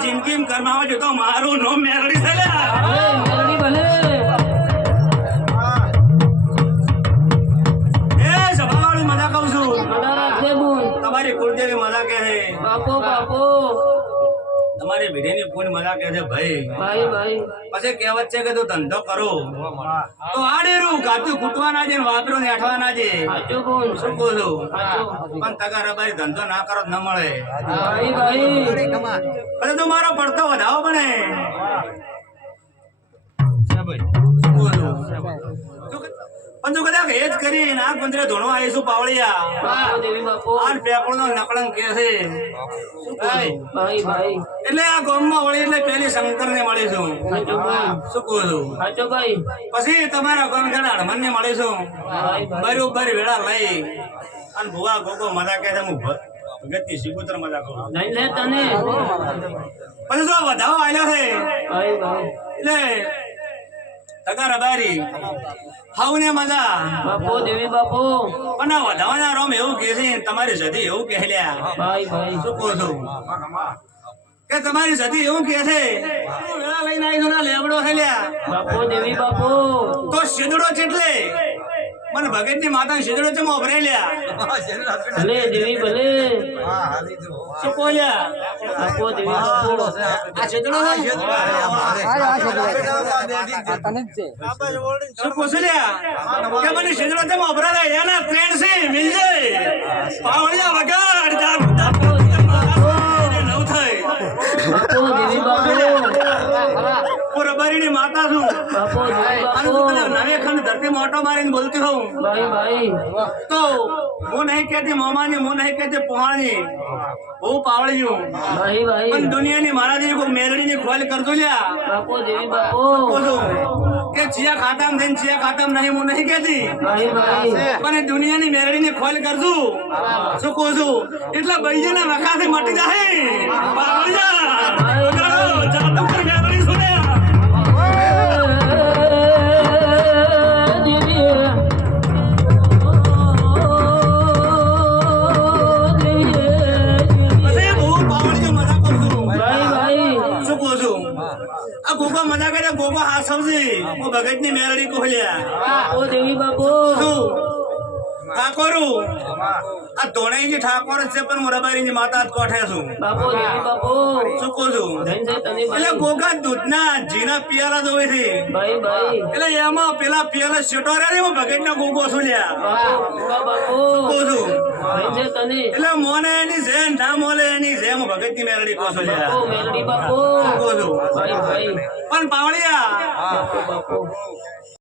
જિંદગી કરમાવા જો તો મારું નો મેરડી છે તમારી કુળદેવી મજા છે. બાપો બાપો. તમારી ભીડેની પૂન મજા કે છે ભાઈ. પછી કહેવત છે કે તું ધંધો કરો. તો આડેરું ગાતું ખૂટવા ના છે વાપરો ને આઠવાના છે શું બોલું? છું પણ તગા રબારી ધંધો ના કરો ન મળે. ભાઈ ભાઈ. તું મારો પડતો વધાવો બને શું? તું- પણ તું કદાચ એ જ કરી ના ગુંદરે ધોણો આવીશું પાવળિયા? બાપો દેવી બાપો આ પેપળનો નકળંક કે છે? એટલે આ ગામમાં વળી એટલે પેલી શંકર ને મળીશું શું કહું છું? પછી તમારા ગામ ઘણા હડમન ને મળીશું બરોબર વેળા લઈ. અને ભુવા ગોગો મજા કે છે હું ગતિ સિગુતર મજા કરું નહીં તને. પછી જો વધાવો આવેલો છે એટલે તગા રબારી. હાઉને મજા? બાપુ દેવી બાપુ. પણ આ વધાવાના રોમ એવું કહે છે તમારી સધી એવું કહેલ્યા ભાઈ ભાઈ. શું કહો છો? કે તમારી જતી એવું કે છે? વેળા લઈને આવી લેબડો હેલ્યા બાપુ દેવી બાપુ. તો શીદડો ચેટલે? મને ભગતની માતા શીદડો ચમ ઓભરાઈ લ્યા. ભલે દેવી ભલે. દેવી આ છે? શું પૂછ્યું લ્યા? કે મને શીદડો ચમ ઓભરાય એના ફ્રેન્ડ છે મિલજે. પાવળિયા વગર જામ હું માતા છું. અને તું પેલા નવે ખંડ ધરતી મોટો મારીને બોલતી હોઉં. તો હું નહીં કહેતી મોમાની હું નહીં કહેતી પોહાણી હું પાવડી છું પણ દુનિયાની મારા જેવી કોઈ ખોલ લ્યા. બાપો દેવી બાપો. બોલું કે ચિયા ખાતામ થઈને ચિયા ખાતામ નહીં હું નહીં કહેતી. પણ દુનિયાની મેરડીની ખોલ કરજો શું કહું છું? એટલે બૈયાના વખાથી મટી જાય. પાવળિયા. જાદુ આ ગોગો મજા કરે ગોગો હા સમજી. હું. ભગતની મેરડી કોહલ્યા શું? ઠાકોરું આ ધોણાઈની ઠાકોર છે પણ હું રબારીની માતા જ કોઠે છું. શું કહું છું? એટલે ગોગા દૂધના જીના પિયાલા જોવે છે. એટલે એમાં પેલા પિયાલા શેટો રે ને હું ભગતનો ગોગો છું લ્યા? કહું છું? એટલે મોને એની છે ના મોલે એની છે હું કહું છું. લ્યા કહું પણ પાવળિયા.